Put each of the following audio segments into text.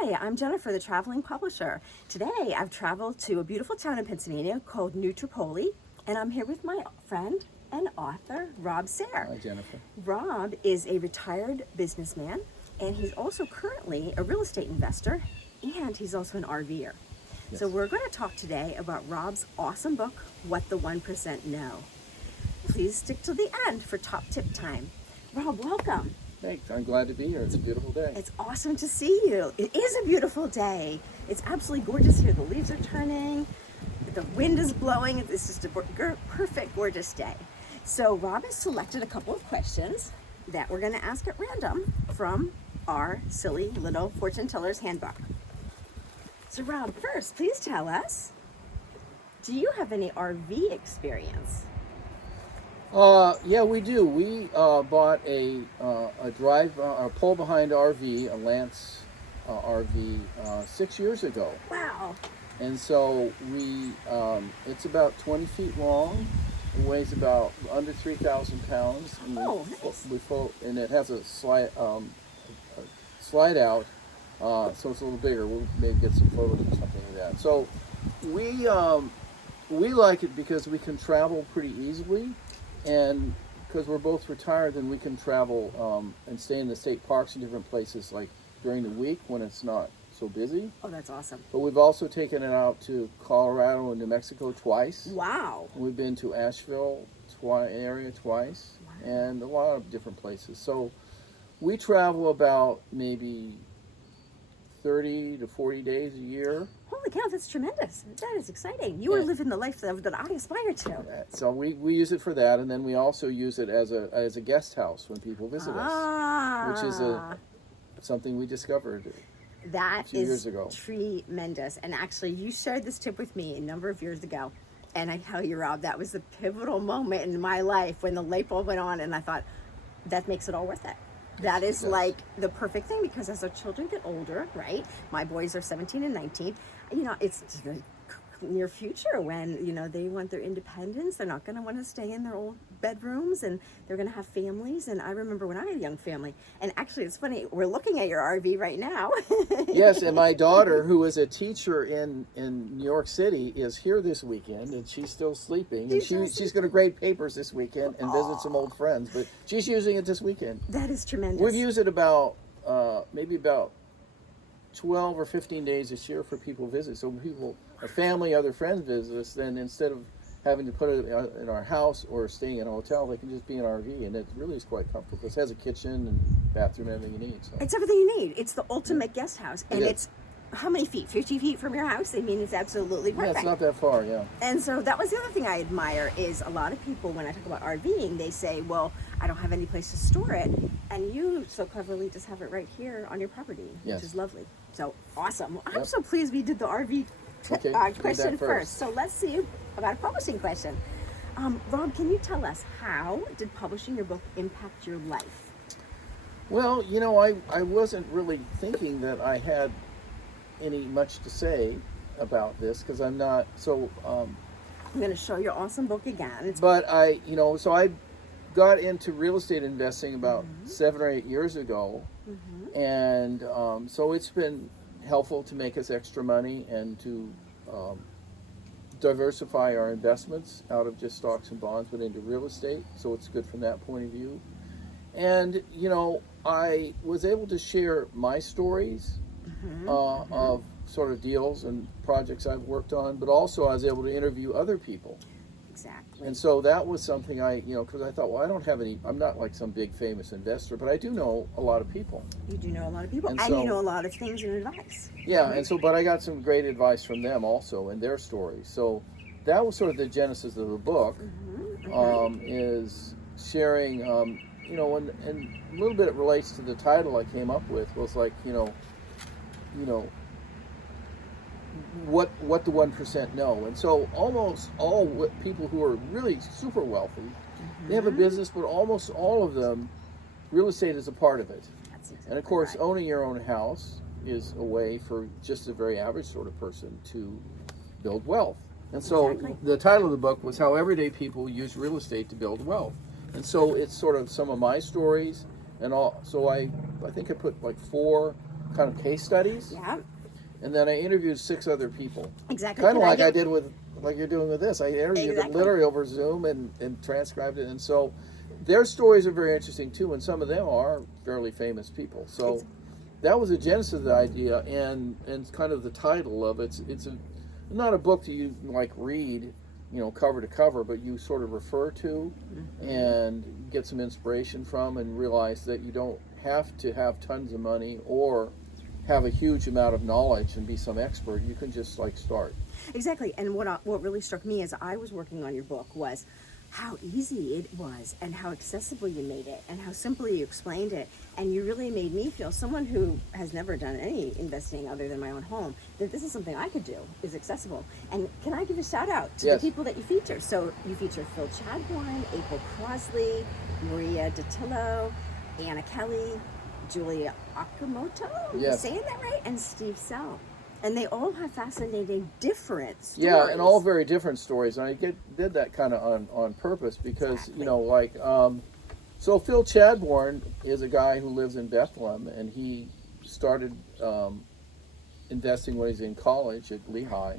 Hi, I'm Jennifer, the traveling publisher. Today I've traveled to a beautiful town in Pennsylvania called Nutropoli, and I'm here with my friend and author, Rob Sayre. Hi, Jennifer. Rob is a retired businessman, and he's also currently a real estate investor, and he's also an RVer. Yes. So we're going to talk today about Rob's awesome book, What the 1% Know. Please stick to the end for top tip time. Rob, welcome. Thanks. I'm glad to be here. It's a beautiful day. It's awesome to see you. It is a beautiful day. It's absolutely gorgeous here. The leaves are turning, the wind is blowing. It's just a perfect, gorgeous day. So Rob has selected a couple of questions that we're going to ask at random from our silly little fortune teller's handbook. So Rob, first, please tell us, do you have any RV experience? Yeah, we do. We bought a pull behind RV, a Lance RV, 6 years ago. Wow. And so it's about 20 feet long. It weighs about under 3,000 pounds. And Oh, nice. And it has a slide out, so it's a little bigger. We'll maybe get some photos or something like that. So we like it because we can travel pretty easily. And because we're both retired, then we can travel and stay in the state parks in different places, like during the week when it's not so busy. Oh, that's awesome. But we've also taken it out to Colorado and New Mexico twice. Wow. We've been to Asheville area twice, Wow. and a lot of different places. So we travel about maybe 30 to 40 days a year. Holy cow, that's tremendous. That is exciting. You are living the life that I aspire to. So we use it for that, and then we also use it as a guest house when people visit us, which is something we discovered that a few years ago. Tremendous. And actually, you shared this tip with me a number of years ago. And I tell you, Rob, that was the pivotal moment in my life when the light bulb went on, and I thought, that makes it all worth it. That is like the perfect thing, because as our children get older, right? My boys are 17 and 19. You know, it's the near future when, you know, they want their independence. They're not going to want to stay in their old bedrooms, and they're going to have families. And I remember when I had a young family. And actually, it's funny, we're looking at your RV right now. Yes, and my daughter, who is a teacher in New York City, is here this weekend, and she's still sleeping. And she's going to grade papers this weekend and visit some old friends, but she's using it this weekend. That is tremendous. We've used it about maybe about 12 or 15 days this year for people to visit. So when people, a family, other friends visit us, then instead of having to put it in our house or staying in a hotel, they can just be in an RV, and it really is quite comfortable. It has a kitchen and bathroom and everything you need. So. It's everything you need. It's the ultimate guest house. And it's how many feet? 50 feet from your house? I mean, it's absolutely perfect. Yeah, it's not that far, yeah. And so that was the other thing I admire is a lot of people, when I talk about RVing, they say, well, I don't have any place to store it. And you so cleverly just have it right here on your property, which is lovely. So awesome. I'm so pleased we did the RV question first. So let's see about a publishing question. Rob, can you tell us, how did publishing your book impact your life? Well, you know, I wasn't really thinking that I had much to say about this, because I'm not so I'm going to show your awesome book again. But I got into real estate investing about 7 or 8 years ago, and so it's been helpful to make us extra money and to diversify our investments out of just stocks and bonds but into real estate, so it's good from that point of view. And you know, I was able to share my stories of sort of deals and projects I've worked on, but also I was able to interview other people. Exactly. And so that was something because I thought, well, I'm not like some big famous investor, but I do know a lot of people. You do know a lot of people, and so, you know a lot of things and advice. Yeah, and so, but I got some great advice from them also and their stories. So that was sort of the genesis of the book, is sharing, you know, and a little bit it relates to the title I came up with, was like, you know, what the 1% know. And so almost all people who are really super wealthy, they have a business, but almost all of them, real estate is a part of it. That's exactly And of course, right. owning your own house is a way for just a very average sort of person to build wealth. And so the title of the book was How Everyday People Use Real Estate to Build Wealth. And so it's sort of some of my stories, and all. So I think I put like 4 kind of case studies. Yeah. And then I interviewed 6 other people. Exactly. Kind of like I did with, like you're doing with this. I interviewed them Exactly. literally over Zoom and transcribed it. And so their stories are very interesting too. And some of them are fairly famous people. So that was the genesis of the idea and kind of the title of it. It's not a book that you like read, cover to cover, but you sort of refer to and get some inspiration from and realize that you don't have to have tons of money or have a huge amount of knowledge and be some expert. You can just like start. Exactly. And what really struck me as I was working on your book was how easy it was and how accessible you made it and how simply you explained it. And you really made me feel, someone who has never done any investing other than my own home, that this is something I could do, is accessible. And can I give a shout out to the people that you feature? So you feature Phil Chadbourne, April Crosley, Maria DiTillo, Anna Kelly, Julia Okamoto, am I saying that right? And Steve Sell. And they all have fascinating different stories. Yeah, and all very different stories. And I did that kind of on purpose because, so Phil Chadbourne is a guy who lives in Bethlehem, and he started investing when he was in college at Lehigh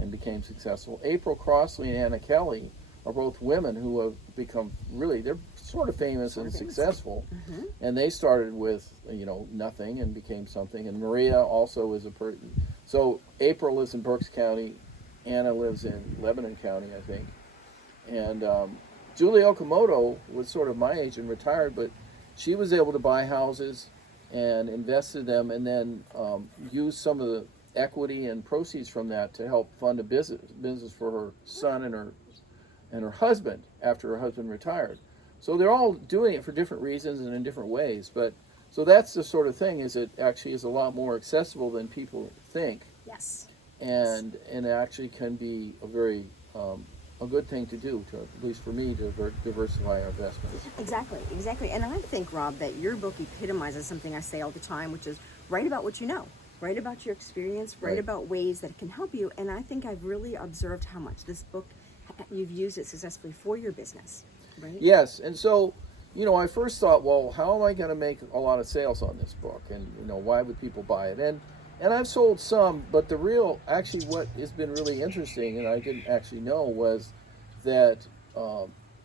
and became successful. April Crossley and Anna Kelly are both women who have become they're sort of famous and successful. And they started with, nothing and became something. And Maria also is a person. So April lives in Berks County. Anna lives in Lebanon County, I think. And Julie Okamoto was sort of my age and retired, but she was able to buy houses and invest in them and then use some of the equity and proceeds from that to help fund a business for her son and her husband after her husband retired. So they're all doing it for different reasons and in different ways. But so that's the sort of thing, is it actually is a lot more accessible than people think. Yes. And it actually can be a very a good thing to do, to, at least for me, to diversify our investments. Exactly. And I think, Rob, that your book epitomizes something I say all the time, which is write about what you know. Write about your experience, write about ways that it can help you. And I think I've really observed how much this book, you've used it successfully for your business, right? Yes, and so, I first thought, well, how am I going to make a lot of sales on this book? And, why would people buy it? And I've sold some, but actually what has been really interesting, and I didn't actually know, was that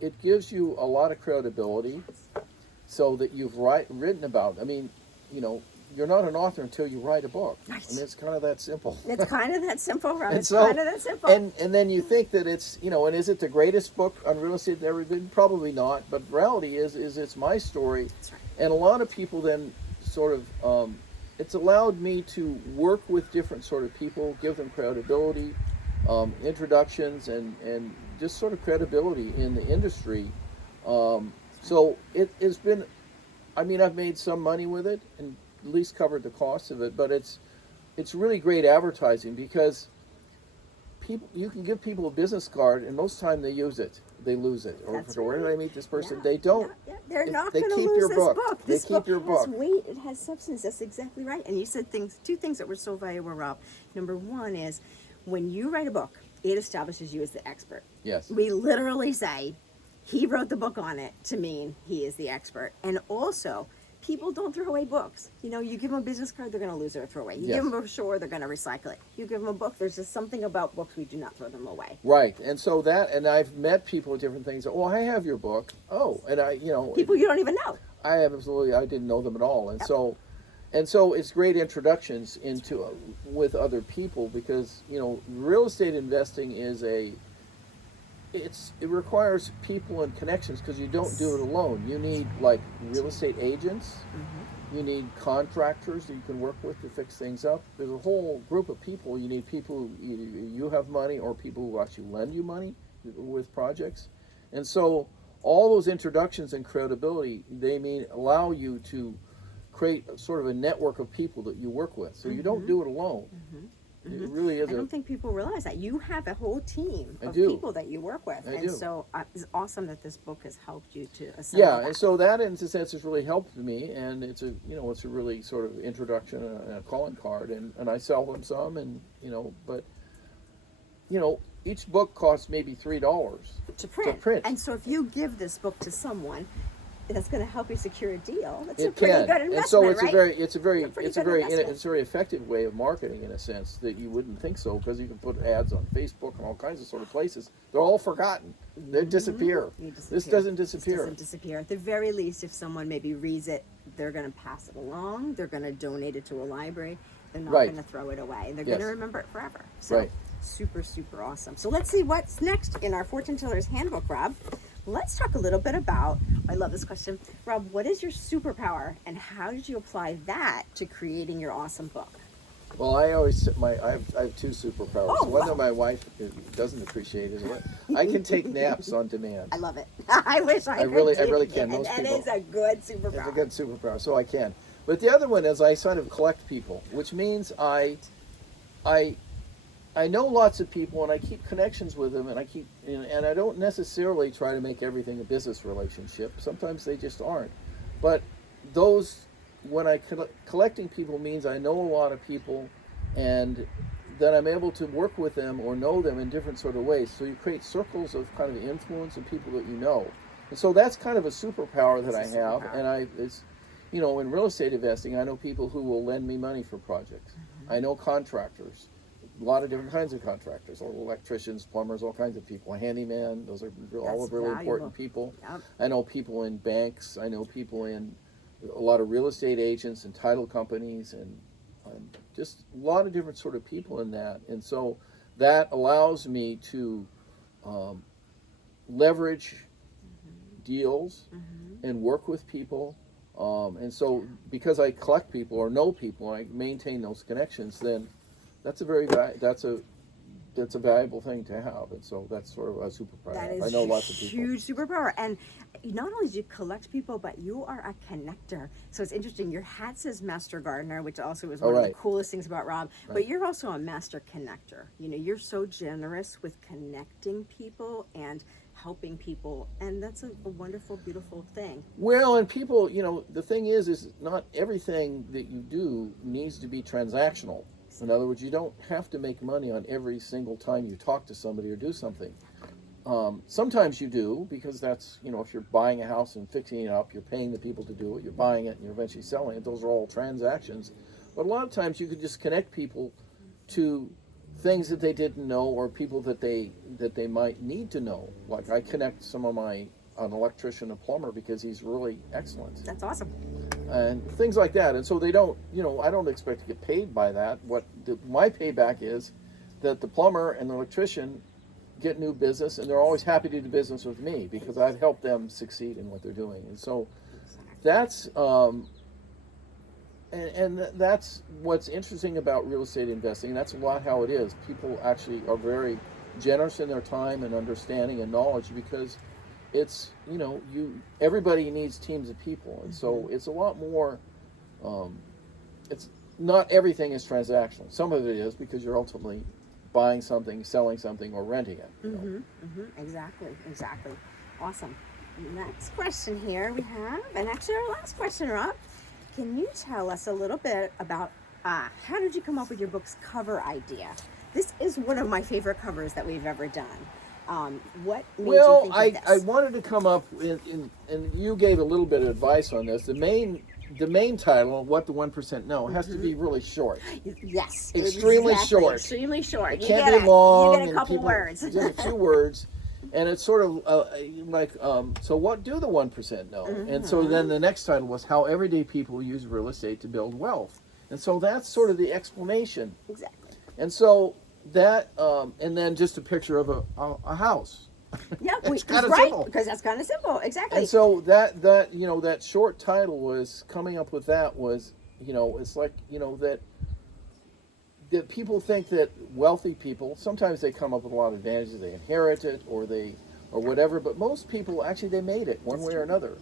it gives you a lot of credibility so that you've written about. I mean, you're not an author until you write a book. Right. I mean, it's kind of that simple. It's kind of that simple, Rob. And it's kind of that simple. And then you think that it's, and is it the greatest book on real estate that ever been? Probably not. But reality is it's my story. That's right. And a lot of people then sort of, it's allowed me to work with different sort of people, give them credibility, introductions, and just sort of credibility in the industry. So it has been, I've made some money with it and at least covered the cost of it, but it's really great advertising because you can give people a business card and most of the time they use it, they lose it. Or where did I meet this person? They don't. They're not going to lose this book. They keep your book. Has weight. It has substance. That's exactly right. And you said two things that were so valuable, Rob. Number one is when you write a book, it establishes you as the expert. Yes. We literally say he wrote the book on it to mean he is the expert. And also, people don't throw away books. You give them a business card, they're going to lose it or throw away. You give them a brochure, they're going to recycle it. You give them a book, there's just something about books, we do not throw them away. Right. And so and I've met people with different things. Oh, I have your book. Oh, and people you don't even know. I didn't know them at all. And so it's great introductions with other people because, real estate investing it requires people and connections because you don't do it alone. You need like real estate agents. Mm-hmm. You need contractors that you can work with to fix things up. There's a whole group of people. You need people who you have money or people who actually lend you money with projects. And so all those introductions and credibility, allow you to create sort of a network of people that you work with. So you don't do it alone. Mm-hmm. It really is. I don't think people realize that. You have a whole team of people that you work with. So it's awesome that this book has helped you to assemble that. And so that in a sense has really helped me, and it's a really sort of introduction and a calling card, and I sell them some, and but each book costs maybe $3 to print. And so if you give this book to someone, that's going to help you secure a deal. That's It a pretty can, good investment, and so it's right? a very, it's a very, Pretty it's a good very, investment. it's a very effective way of marketing in a sense that you wouldn't think so, because you can put ads on Facebook and all kinds of sort of places. They're all forgotten. They disappear. This doesn't disappear. This doesn't disappear. At the very least, if someone maybe reads it, they're going to pass it along. They're going to donate it to a library. They're not Right. going to throw it away. They're Yes. going to remember it forever. So Right. super, super awesome. So let's see what's next in our Fortune Teller's Handbook, Rob. Let's talk a little bit about, I love this question. Rob, what is your superpower and how did you apply that to creating your awesome book? Well, I always I have two superpowers. Oh, One wow. that my wife doesn't appreciate is what I can take naps on demand. I love it. I wish I could. really too. can. Most That people- is a good superpower. It's a good superpower, so I can. But the other one is I sort of collect people, which means I know lots of people and I keep connections with them, and and I don't necessarily try to make everything a business relationship. Sometimes they just aren't. But those, when I collecting people means I know a lot of people, and then I'm able to work with them or know them in different sort of ways. So you create circles of kind of influence of people that you know. And so that's kind of a superpower that I It's a have. superpower. And it's, you know, in real estate investing, I know people who will lend me money for projects. I know contractors, a lot of different kinds of contractors, electricians, plumbers, all kinds of people, handyman, those are all That's really valuable. important people. Yep. I know people in banks, I know people in a lot of real estate agents and title companies, and just a lot of different sort of people in that. And so that allows me to leverage deals and work with people. And so because I collect people or know people, I maintain those connections, then that's a valuable thing to have. And so that's sort of a superpower. That is I know lots of people. huge superpower. And not only do you collect people, but you are a connector. So it's interesting. Your hat says Master Gardener, which also is one of the right. coolest things about Rob. Right. But you're also a master connector. You know, you're so generous with connecting people and helping people. And that's a wonderful, beautiful thing. Well, and people, you know, the thing is not everything that you do needs to be transactional. In other words, you don't have to make money on every single time you talk to somebody or do something. Sometimes you do, because that's, you know, if you're buying a house and fixing it up, you're paying the people to do it, you're buying it and you're eventually selling it. Those are all transactions. But a lot of times you could just connect people to things that they didn't know, or people that they might need to know. Like I connect an electrician, a plumber, because he's really excellent. That's awesome. And things like that. And so they don't, you know, I don't expect to get paid by that. My payback is that the plumber and the electrician get new business, and they're always happy to do business with me because I've helped them succeed in what they're doing. And so that's and that's what's interesting about real estate investing. That's a lot how it is. People actually are very generous in their time and understanding and knowledge, because it's, you know, everybody needs teams of people, and so it's a lot more. It's not everything is transactional. Some of it is, because you're ultimately buying something, selling something, or renting it. You know? Exactly. Awesome. Next question here we have, and actually our last question, Rob. Can you tell us a little bit about how did you come up with your book's cover idea? This is one of my favorite covers that we've ever done. What made you think of this? I wanted to come up with, and you gave a little bit of advice on this. The main title, What the 1% Know, has to be really short. Yes. Extremely short. Extremely short. It can't be long. You get a and couple people- words. Just a few words. And it's sort of so what do the 1% know? And so then the next title was How Everyday People Use Real Estate to Build Wealth. And so that's sort of the explanation. Exactly. And so that, and then just a picture of a house. Yeah, It's kind of right, simple. because that's kind of simple. Exactly. And so that you know, that short title was, coming up with that was, you know, it's like, you know, that people think that wealthy people, sometimes they come up with a lot of advantages, they inherit it or whatever, but most people actually, they made it one way or another.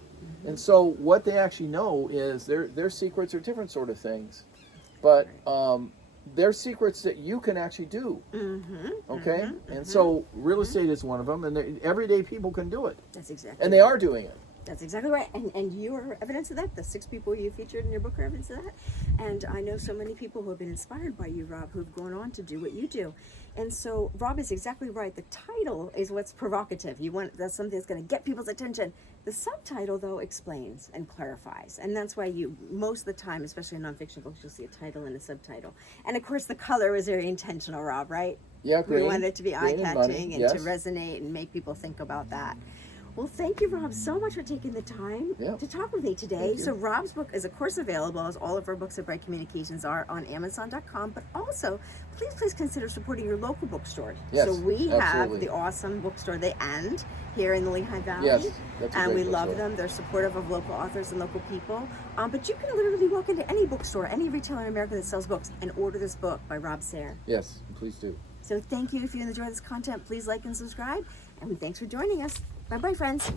And so what they actually know is their secrets are different sort of things, but they're secrets that you can actually do. And so real estate is one of them, and everyday people can do it. That's exactly. And they are doing it. That's exactly right. And you are evidence of that. The 6 people you featured in your book are evidence of that. And I know so many people who have been inspired by you, Rob, who've gone on to do what you do. And so Rob is exactly right. The title is what's provocative. That's something that's going to get people's attention. The subtitle, though, explains and clarifies. And that's why you, most of the time, especially in nonfiction books, you'll see a title and a subtitle. And of course, the color was very intentional, Rob, right? Yeah, green. We wanted it to be eye-catching and yes. to resonate and make people think about that. Well, thank you, Rob, so much for taking the time to talk with me today. So Rob's book is, of course, available, as all of our books at Bright Communications are, on Amazon.com. But also, please consider supporting your local bookstore. Yes, so we have absolutely. the awesome bookstore, The End, here in the Lehigh Valley. Yes, that's a and great we love bookstore. them. They're supportive of local authors and local people. But you can literally walk into any bookstore, any retailer in America that sells books, and order this book by Rob Sayre. Yes, please do. So thank you. If you enjoy this content, please like and subscribe. And thanks for joining us. Bye-bye, friends.